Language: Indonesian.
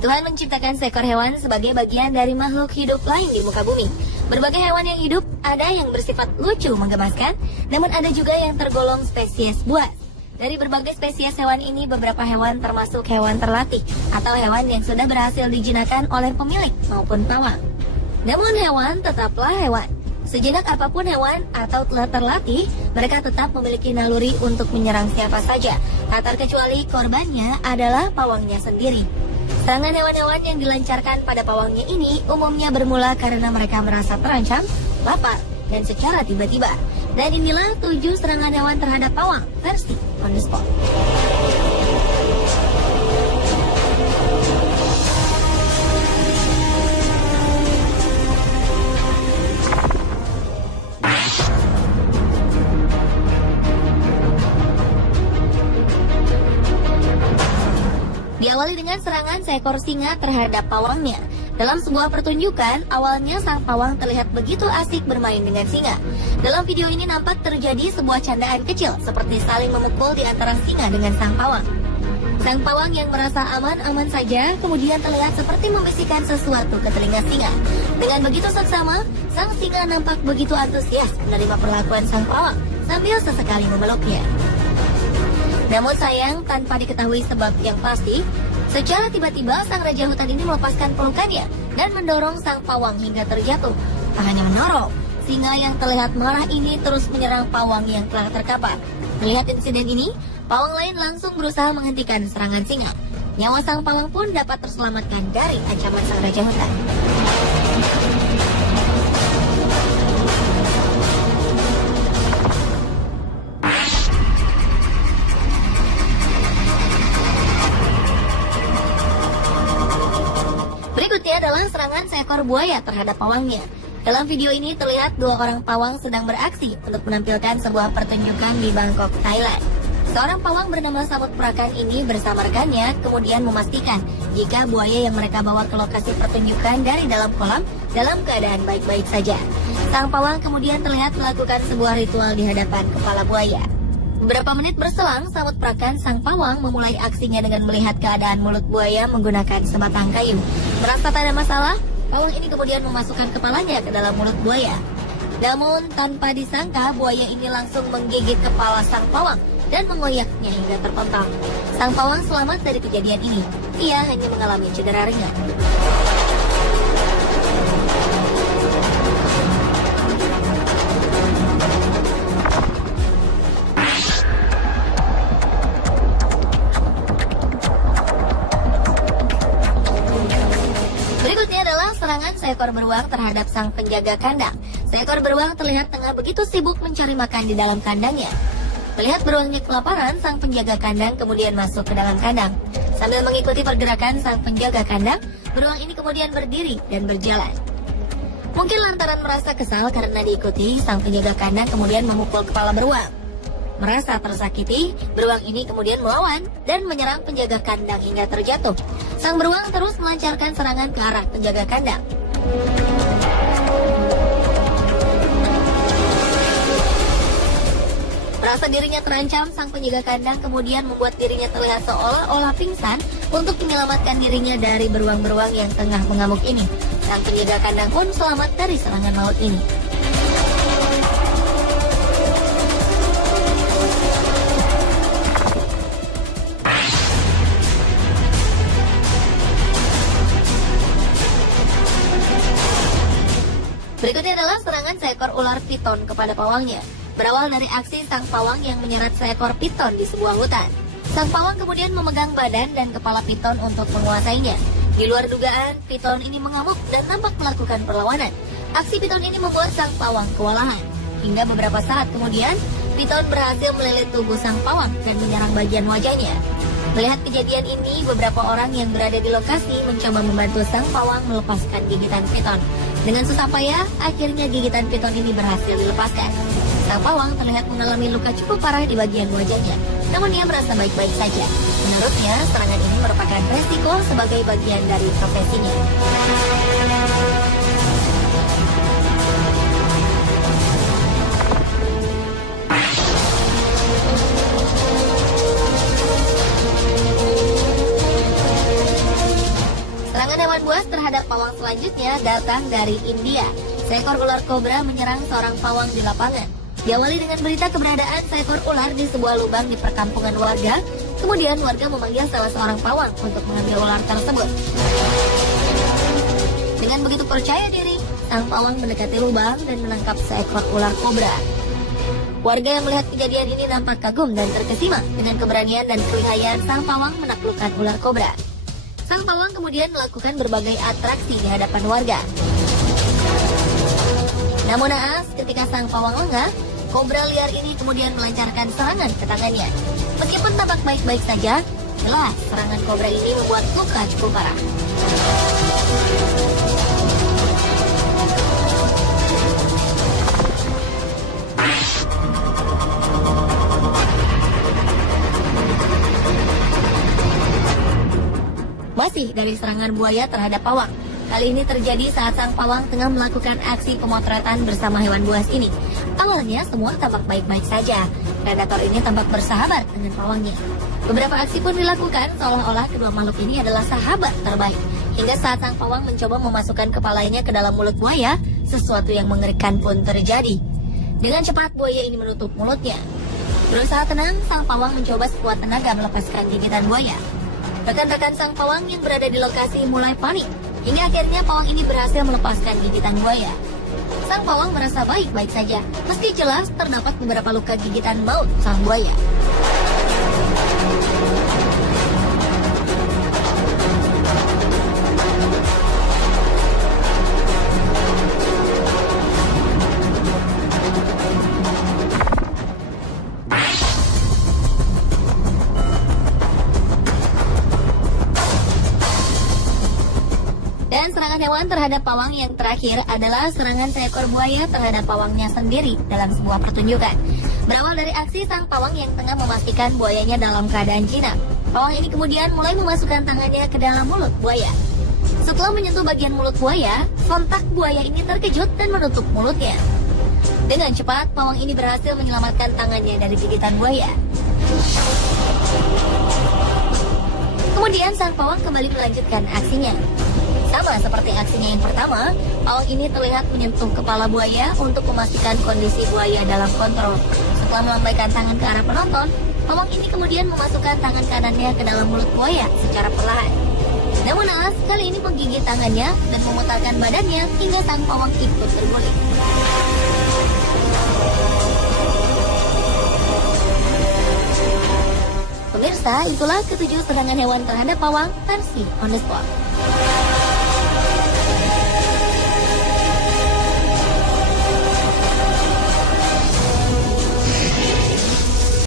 Tuhan menciptakan seekor hewan sebagai bagian dari makhluk hidup lain di muka bumi. Berbagai hewan yang hidup, ada yang bersifat lucu menggemaskan, namun ada juga yang tergolong spesies buas. Dari berbagai spesies hewan ini, beberapa hewan termasuk hewan terlatih atau hewan yang sudah berhasil dijinakkan oleh pemilik maupun pawang. Namun hewan tetaplah hewan. Sejenak apapun hewan atau telah terlatih, mereka tetap memiliki naluri untuk menyerang siapa saja, tak terkecuali korbannya adalah pawangnya sendiri. Serangan hewan-hewan yang dilancarkan pada pawangnya ini umumnya bermula karena mereka merasa terancam, lapar, dan secara tiba-tiba. Dan inilah 7 serangan hewan terhadap pawang versi On The Spot. Diawali dengan serangan seekor singa terhadap pawangnya. Dalam sebuah pertunjukan, awalnya sang pawang terlihat begitu asik bermain dengan singa. Dalam video ini nampak terjadi sebuah candaan kecil seperti saling memukul di antara singa dengan sang pawang. Sang pawang yang merasa aman-aman saja kemudian terlihat seperti membisikkan sesuatu ke telinga singa. Dengan begitu seksama, sang singa nampak begitu antusias menerima perlakuan sang pawang sambil sesekali memeluknya. Namun sayang, tanpa diketahui sebab yang pasti, secara tiba-tiba sang raja hutan ini melepaskan pelukannya dan mendorong sang pawang hingga terjatuh. Tak hanya mendorong, singa yang terlihat marah ini terus menyerang pawang yang telah terkapar. Melihat insiden ini, pawang lain langsung berusaha menghentikan serangan singa. Nyawa sang pawang pun dapat terselamatkan dari ancaman sang raja hutan. Berikutnya adalah serangan seekor buaya terhadap pawangnya. Dalam video ini terlihat 2 orang pawang sedang beraksi untuk menampilkan sebuah pertunjukan di Bangkok, Thailand. Seorang pawang bernama Samut Prakan ini bersama rekannya kemudian memastikan jika buaya yang mereka bawa ke lokasi pertunjukan dari dalam kolam dalam keadaan baik-baik saja. Sang pawang kemudian terlihat melakukan sebuah ritual di hadapan kepala buaya. Beberapa menit berselang, Samut Prakan sang pawang memulai aksinya dengan melihat keadaan mulut buaya menggunakan sebatang kayu. Merasa tak ada masalah, pawang ini kemudian memasukkan kepalanya ke dalam mulut buaya. Namun tanpa disangka, buaya ini langsung menggigit kepala sang pawang dan mengoyaknya hingga terpental. Sang pawang selamat dari kejadian ini. Ia hanya mengalami cedera ringan. Berikutnya adalah serangan seekor beruang terhadap sang penjaga kandang. Seekor beruang terlihat tengah begitu sibuk mencari makan di dalam kandangnya. Melihat beruangnya kelaparan, sang penjaga kandang kemudian masuk ke dalam kandang. Sambil mengikuti pergerakan sang penjaga kandang, beruang ini kemudian berdiri dan berjalan. Mungkin lantaran merasa kesal karena diikuti, sang penjaga kandang kemudian memukul kepala beruang. Merasa tersakiti, beruang ini kemudian melawan dan menyerang penjaga kandang hingga terjatuh. Sang beruang terus melancarkan serangan ke arah penjaga kandang. Merasa dirinya terancam, sang penjaga kandang kemudian membuat dirinya terlihat seolah-olah pingsan untuk menyelamatkan dirinya dari beruang-beruang yang tengah mengamuk ini. Sang penjaga kandang pun selamat dari serangan maut ini. Berikutnya adalah serangan seekor ular piton kepada pawangnya. Berawal dari aksi sang pawang yang menyeret seekor piton di sebuah hutan. Sang pawang kemudian memegang badan dan kepala piton untuk menguasainya. Di luar dugaan, piton ini mengamuk dan tampak melakukan perlawanan. Aksi piton ini membuat sang pawang kewalahan. Hingga beberapa saat kemudian, piton berhasil melilit tubuh sang pawang dan menyerang bagian wajahnya. Melihat kejadian ini, beberapa orang yang berada di lokasi mencoba membantu sang pawang melepaskan gigitan piton. Dengan susah payah, akhirnya gigitan piton ini berhasil dilepaskan. Sang pawang terlihat mengalami luka cukup parah di bagian wajahnya, namun ia merasa baik-baik saja. Menurutnya, serangan ini merupakan resiko sebagai bagian dari profesinya. pawang selanjutnya datang dari India. Seekor ular kobra menyerang seorang pawang di lapangan. Diawali dengan berita keberadaan seekor ular di sebuah lubang di perkampungan warga. Kemudian warga memanggil salah seorang pawang untuk mengambil ular tersebut. Dengan begitu percaya diri, sang pawang mendekati lubang dan menangkap seekor ular kobra. Warga yang melihat kejadian ini nampak kagum dan terkesima dengan keberanian dan kelihayan sang pawang menaklukkan ular kobra. Sang pawang kemudian melakukan berbagai atraksi di hadapan warga. Namun naas, ketika sang pawang lengah, kobra liar ini kemudian melancarkan serangan ke tangannya. Meskipun tampak baik-baik saja, jelas serangan kobra ini membuat luka cukup parah. Masih dari serangan buaya terhadap pawang. Kali ini terjadi saat sang pawang tengah melakukan aksi pemotretan bersama hewan buas ini. Awalnya semua tampak baik-baik saja. Predator ini tampak bersahabat dengan pawangnya. Beberapa aksi pun dilakukan seolah-olah kedua makhluk ini adalah sahabat terbaik. Hingga saat sang pawang mencoba memasukkan kepalanya ke dalam mulut buaya, sesuatu yang mengerikan pun terjadi. Dengan cepat buaya ini menutup mulutnya. Berusaha tenang, sang pawang mencoba sekuat tenaga melepaskan gigitan buaya. Rekan-rekan sang pawang yang berada di lokasi mulai panik, hingga akhirnya pawang ini berhasil melepaskan gigitan buaya. Sang pawang merasa baik-baik saja, meski jelas terdapat beberapa luka gigitan maut sang buaya. Dan serangan hewan terhadap pawang yang terakhir adalah serangan seekor buaya terhadap pawangnya sendiri dalam sebuah pertunjukan. Berawal dari aksi sang pawang yang tengah memastikan buayanya dalam keadaan jinak. Pawang ini kemudian mulai memasukkan tangannya ke dalam mulut buaya. Setelah menyentuh bagian mulut buaya, sontak buaya ini terkejut dan menutup mulutnya. Dengan cepat, pawang ini berhasil menyelamatkan tangannya dari gigitan buaya. Kemudian sang pawang kembali melanjutkan aksinya. Sama seperti aksinya yang pertama, pawang ini terlihat menyentuh kepala buaya untuk memastikan kondisi buaya dalam kontrol. Setelah melambaikan tangan ke arah penonton, pawang ini kemudian memasukkan tangan kanannya ke dalam mulut buaya secara perlahan. Namun naas, kali ini menggigit tangannya dan memutarkan badannya hingga sang pawang ikut terguling. Pemirsa, itulah ketujuh serangan hewan terhadap pawang versi On The Spot.